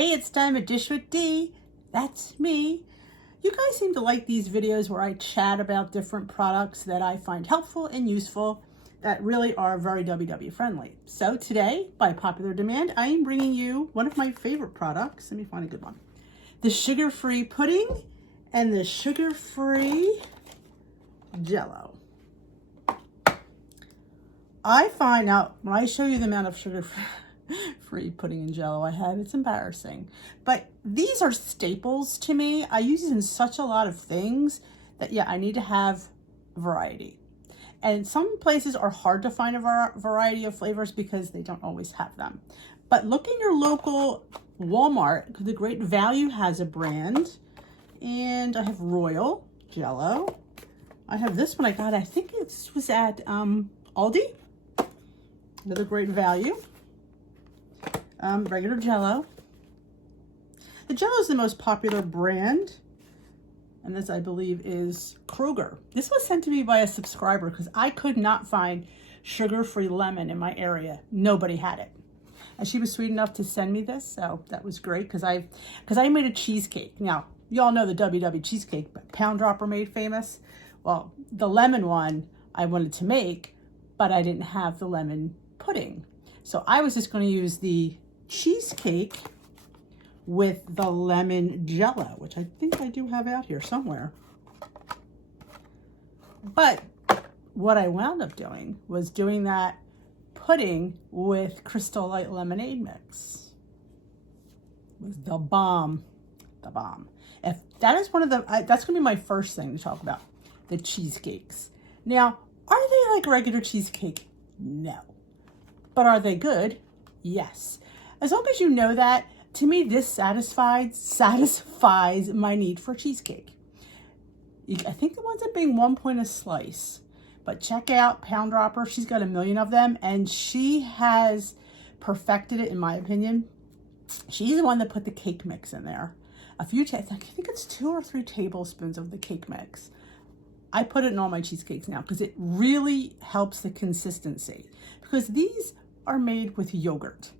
Hey, it's time to dish with D. That's me. You guys seem to like these videos where I chat about different products that I find helpful and useful that really are very WW friendly. So today, by popular demand, I am bringing you one of my favorite products. Let me find a good one. The sugar-free pudding and the sugar-free Jello. I find out when I show you the amount of sugar-free pudding and Jello I have, it's embarrassing. But these are staples to me. I use these in such a lot of things that, yeah, I need to have variety. And some places are hard to find a variety of flavors because they don't always have them. But look in your local Walmart, because the Great Value has a brand. And I have Royal Jello. I have this one I got, I think it was at Aldi. Another Great Value. Regular Jello. The Jello is the most popular brand. And this, I believe, is Kroger. This was sent to me by a subscriber because I could not find sugar-free lemon in my area. Nobody had it. And she was sweet enough to send me this, so that was great because I made a cheesecake. Now, you all know the WW cheesecake, but Pound Dropper made famous. Well, the lemon one I wanted to make, but I didn't have the lemon pudding. So I was just going to use the cheesecake with the lemon Jello, which I think I do have out here somewhere. But what I wound up doing was doing that pudding with Crystal Light lemonade mix. It was the bomb. The bomb. If that is one of the, that's going to be my first thing to talk about, the cheesecakes. Now, are they like regular cheesecake? No. But are they good? Yes. As long as you know that, to me, this satisfies my need for cheesecake. I think it winds up being 1 point a slice. But check out Pound Dropper. She's got a million of them, and she has perfected it, in my opinion. She's the one that put the cake mix in there. I think it's 2 or 3 tablespoons of the cake mix. I put it in all my cheesecakes now because it really helps the consistency. Because these are made with yogurt.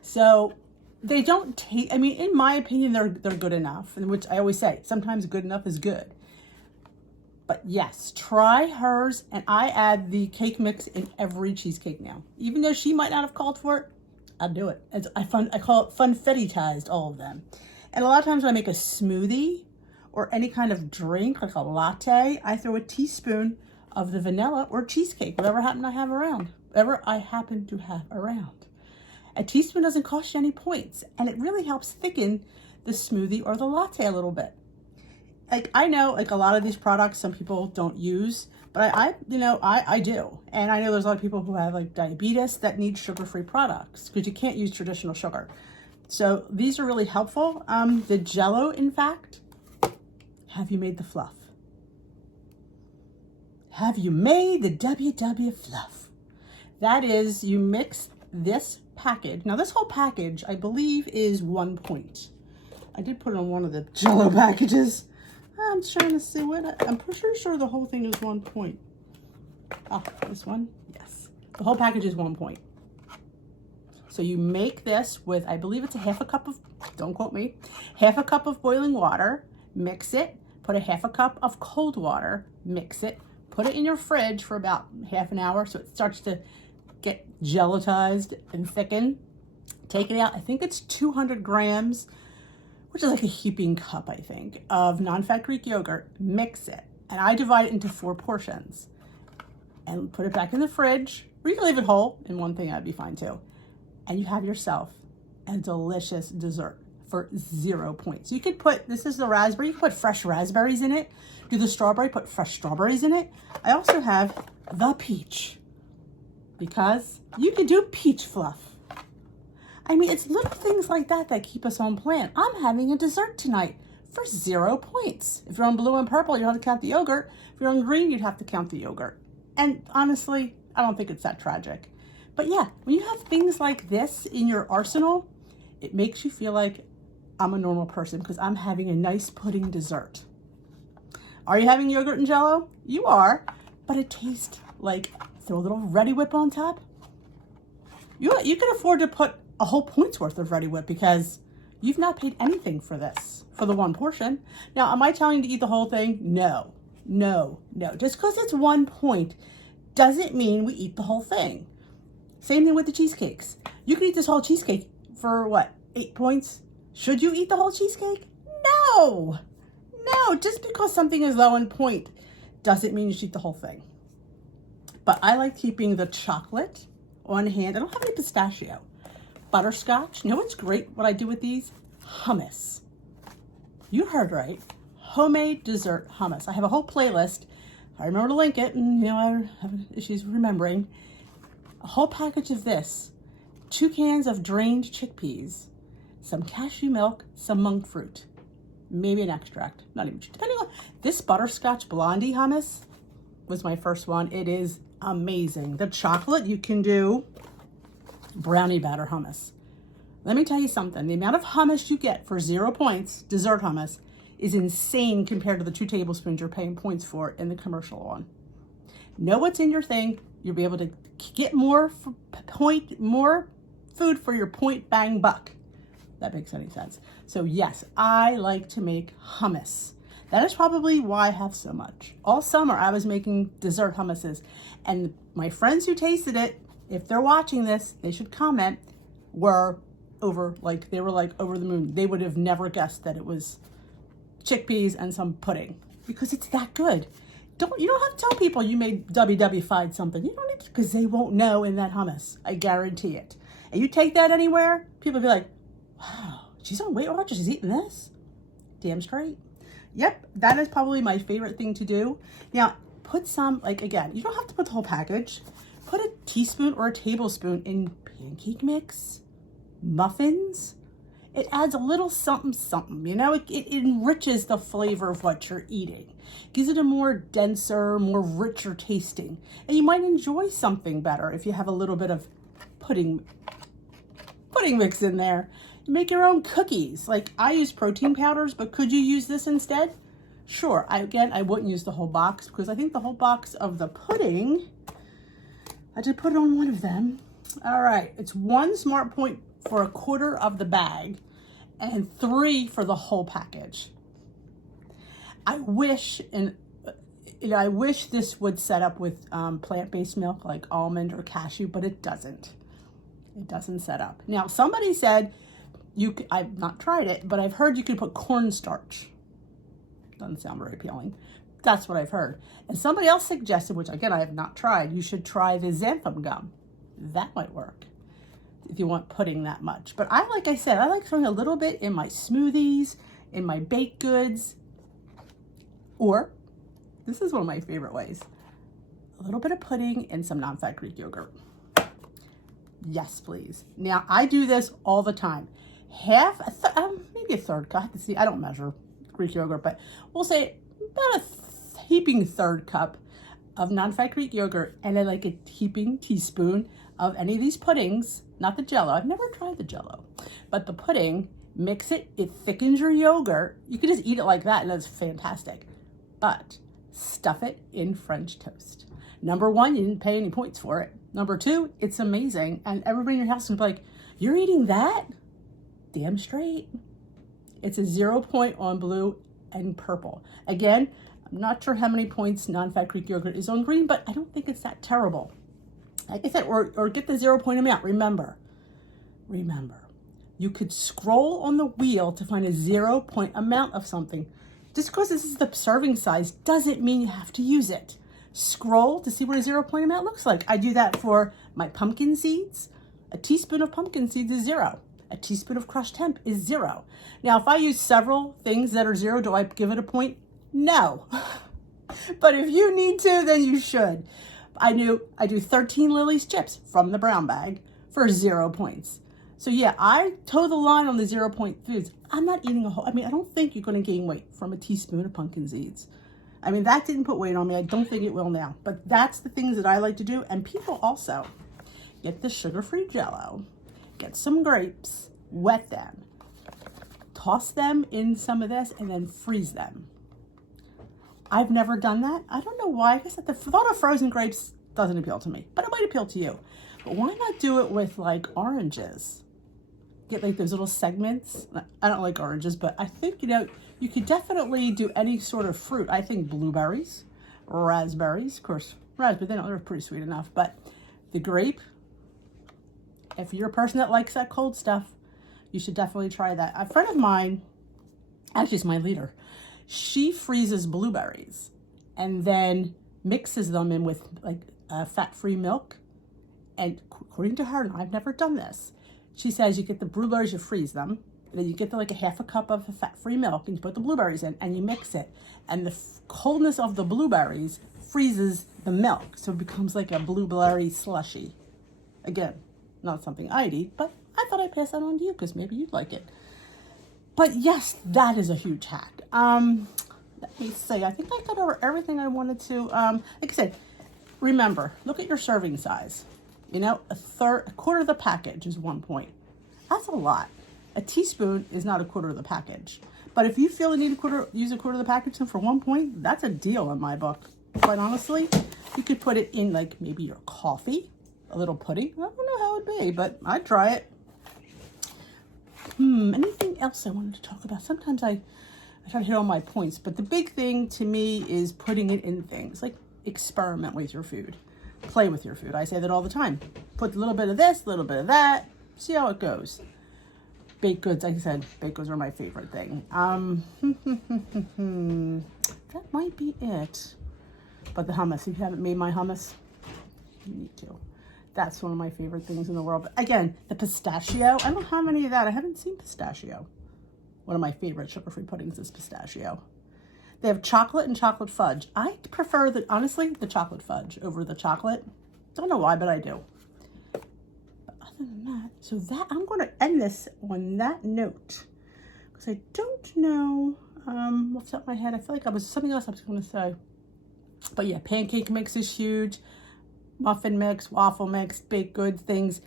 So they don't taste, I mean, in my opinion, they're good enough. And which I always say, sometimes good enough is good. But yes, try hers, and I add the cake mix in every cheesecake now. Even though she might not have called for it, I'll do it. I call it funfettized, all of them. And a lot of times when I make a smoothie or any kind of drink, like a latte, I throw a teaspoon of the vanilla or cheesecake, whatever I happen to have around. A teaspoon doesn't cost you any points, and it really helps thicken the smoothie or the latte a little bit. Like, I know, like, a lot of these products some people don't use, but I do. And I know there's a lot of people who have, like, diabetes that need sugar-free products because you can't use traditional sugar. So these are really helpful. The Jello, in fact, have you made the fluff? Have you made the WW fluff? That is, you mix this package. Now, this whole package, I believe, is 1 point. I did put it on one of the Jello packages. I'm trying to see I'm pretty sure the whole thing is 1 point. Oh, this one? Yes. The whole package is 1 point. So you make this with, I believe it's a half a cup of, don't quote me, half a cup of boiling water, mix it, put a half a cup of cold water, mix it, put it in your fridge for about half an hour so it starts to get gelotized and thicken. Take it out. I think it's 200 grams, which is like a heaping cup, I think, of non-fat Greek yogurt. Mix it. And I divide it into 4 portions and put it back in the fridge, or you can leave it whole in one thing, that'd be fine too. And you have yourself a delicious dessert for 0 points. You could put, this is the raspberry, you could put fresh raspberries in it. Do the strawberry, put fresh strawberries in it. I also have the peach, because you could do peach fluff. I mean, it's little things like that that keep us on plan. I'm having a dessert tonight for 0 points. If you're on blue and purple, you have to count the yogurt. If you're on green, you'd have to count the yogurt. And honestly, I don't think it's that tragic. But yeah, when you have things like this in your arsenal, it makes you feel like I'm a normal person because I'm having a nice pudding dessert. Are you having yogurt and Jello? You are, but it tastes like, throw a little Ready Whip on top. You can afford to put a whole point's worth of Ready Whip because you've not paid anything for this, for the one portion. Now, am I telling you to eat the whole thing? No, no, no. Just because it's 1 point doesn't mean we eat the whole thing. Same thing with the cheesecakes. You can eat this whole cheesecake for what, 8 points? Should you eat the whole cheesecake? No, no. Just because something is low in point doesn't mean you should eat the whole thing. But I like keeping the chocolate on hand. I don't have any pistachio. Butterscotch. You know what's great? What I do with these? Hummus. You heard right. Homemade dessert hummus. I have a whole playlist. I remember to link it, and I have issues remembering. A whole package of this. 2 cans of drained chickpeas. Some cashew milk. Some monk fruit. Maybe an extract. Not even, depending on. This butterscotch blondie hummus was my first one. It is amazing. The chocolate, you can do brownie batter hummus. Let me tell you something. The amount of hummus you get for 0 points, dessert hummus, is insane compared to the 2 tablespoons you're paying points for in the commercial one. Know what's in your thing. You'll be able to get more food for your point bang buck. That makes any sense. So yes, I like to make hummus. That is probably why I have so much. All summer I was making dessert hummuses, and my friends who tasted it, if they're watching this, they should comment, were over the moon. They would have never guessed that it was chickpeas and some pudding because it's that good. You don't have to tell people you made WW-fied something. You don't need to, because they won't know in that hummus. I guarantee it. And you take that anywhere, people will be like, wow, she's on Weight Watchers, she's eating this? Damn straight. Yep, that is probably my favorite thing to do. Now, put some, again, you don't have to put the whole package. Put a teaspoon or a tablespoon in pancake mix, muffins. It adds a little something, something, it enriches the flavor of what you're eating. Gives it a more denser, more richer tasting. And you might enjoy something better if you have a little bit of pudding mix in there. You make your own cookies. I use protein powders, but could you use this instead? Sure. I wouldn't use the whole box because I think the whole box of the pudding, I did put it on one of them. All right. It's 1 smart point for 1/4 of the bag and 3 for the whole package. I wish this would set up with plant-based milk like almond or cashew, but it doesn't. It doesn't set up. Now, somebody said I've not tried it, but I've heard you can put cornstarch. Doesn't sound very appealing. That's what I've heard. And somebody else suggested, which again I have not tried, you should try the xanthan gum. That might work if you want pudding that much. But like I said, I like throwing a little bit in my smoothies, in my baked goods, or this is one of my favorite ways, a little bit of pudding and some non-fat Greek yogurt. Yes, please. Now, I do this all the time. Maybe a 1/3 cup. I don't measure Greek yogurt, but we'll say about a heaping 1/3 cup of non-fat Greek yogurt, and then a heaping teaspoon of any of these puddings, not the Jello. I've never tried the Jello, but the pudding, mix it. It thickens your yogurt. You can just eat it like that, and it's fantastic. But stuff it in French toast. Number 1, you didn't pay any points for it. Number 2, it's amazing. And everybody in your house will be like, you're eating that? Damn straight. It's a 0 point on blue and purple. Again, I'm not sure how many points non-fat Greek yogurt is on green, but I don't think it's that terrible. Like I said, or get the 0 point amount. Remember, you could scroll on the wheel to find a 0 point amount of something. Just because this is the serving size doesn't mean you have to use it. Scroll to see what a 0 point amount looks like. I do that for my pumpkin seeds. A teaspoon of pumpkin seeds is 0. A teaspoon of crushed hemp is 0. Now, if I use several things that are 0, do I give it a point? No. But if you need to, then you should. I do 13 Lily's chips from the brown bag for 0 points. So yeah, I toe the line on the 0 point foods. I'm not eating a whole, I don't think you're going to gain weight from a teaspoon of pumpkin seeds. That didn't put weight on me. I don't think it will now. But that's the things that I like to do. And people also get the sugar-free Jello, get some grapes, wet them, toss them in some of this, and then freeze them. I've never done that. I don't know why. I guess the thought of frozen grapes doesn't appeal to me, but it might appeal to you. But why not do it with oranges? get like those little segments. I don't like oranges, but I think, you know, you could definitely do any sort of fruit. I think blueberries, raspberries, of course, raspberries, they're pretty sweet enough, but the grape, if you're a person that likes that cold stuff, you should definitely try that. A friend of mine, actually it's my leader, she freezes blueberries and then mixes them in with like fat-free milk. And according to her, and I've never done this, she says you get the blueberries, you freeze them, and then you get like a half a cup of fat-free milk and you put the blueberries in and you mix it. And the coldness of the blueberries freezes the milk. So it becomes like a blueberry slushy. Again, not something I'd eat, but I thought I'd pass that on to you because maybe you'd like it. But yes, that is a huge hack. Let me see. I think I got over everything I wanted to. Like I said, remember, look at your serving size. You know, a quarter of the package is 1 point. That's a lot. A teaspoon is not a quarter of the package. But if you feel you need use a quarter of the package for 1 point, that's a deal in my book. Quite honestly, you could put it in like maybe your coffee, a little pudding. I don't know how it would be, but I'd try it. Anything else I wanted to talk about? Sometimes I try to hit all my points, but the big thing to me is putting it in things. Like experiment with your food. Play with your food. I say that all the time. Put a little bit of this, a little bit of that. See how it goes. Baked goods, like I said, baked goods are my favorite thing. That might be it. But the hummus, if you haven't made my hummus, you need to. That's one of my favorite things in the world. But again, the pistachio, I don't have any of that. I haven't seen pistachio. One of my favorite sugar-free puddings is pistachio. They have chocolate and chocolate fudge. I prefer, honestly, the chocolate fudge over the chocolate. Don't know why, but I do. But other than that, so that I'm going to end this on that note. Because I don't know what's up my head. I feel like something else I was going to say. But yeah, pancake mix is huge. Muffin mix, waffle mix, baked goods, things,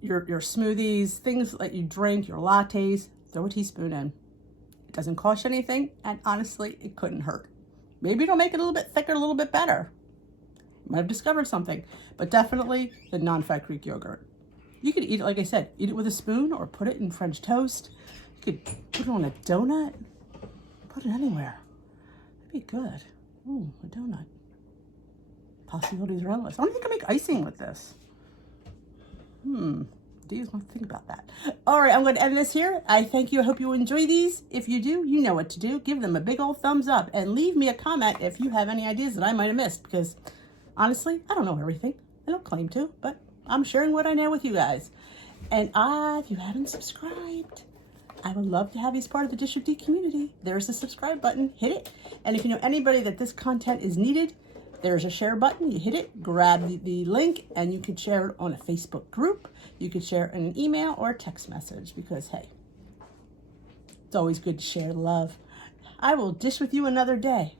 your smoothies, things that you drink, your lattes, throw a teaspoon in. It doesn't cost anything, and honestly, it couldn't hurt. Maybe it'll make it a little bit thicker, a little bit better. You might have discovered something, but definitely the non-fat Greek yogurt. You could eat it, like I said, eat it with a spoon or put it in French toast. You could put it on a donut, put it anywhere. That'd be good. Ooh, a donut. Possibilities are endless. I don't think I make icing with this. Do you want to think about that? All right, I'm going to end this here. I thank you. I hope you enjoy these. If you do, you know what to do. Give them a big old thumbs up and leave me a comment if you have any ideas that I might have missed, because honestly, I don't know everything. I don't claim to, but I'm sharing what I know with you guys. And if you haven't subscribed, I would love to have you as part of the Dish with D community. There's the subscribe button. Hit it. And if you know anybody that this content is needed, there's a share button. You hit it, grab the link, and you can share it on a Facebook group. You could share it in an email or a text message because, hey, it's always good to share love. I will dish with you another day.